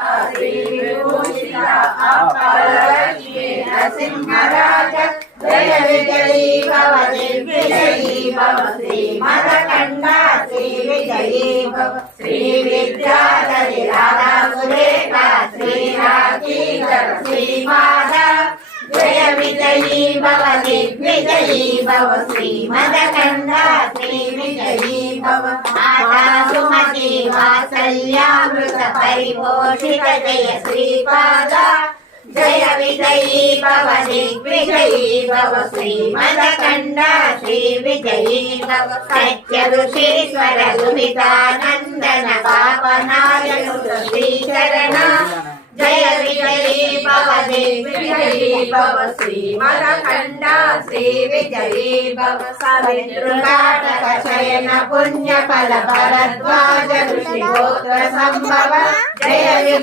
श्री विभूषित अपलक्ष्मी नरसिंहराज जय विजयी भव दिग्विजयी भव श्री मदकंडा श्री विजयी भव श्री विद्याधरी राधा सुरेखा श्री राजीधर श्री माधव जय विजयी भव दिग्विजयी भव श्री मदकंडा श्री विजयी भव माता सुमति वात्सल्यामृत परिपोषित जय श्रीपाद जय विजयी भव दिग्विजयी भव श्री मदकंडा श्री विजयी भव सत्य ऋषीश्वर दुहितानंदन पापनाशक श्री शरण जय विजयी भव दिग्विजयी भव श्री मदकंडा श्री विजयी भव सवितृकाटक शयन पुण्य फल भरद्वाज ऋषि गोत्र संभव जय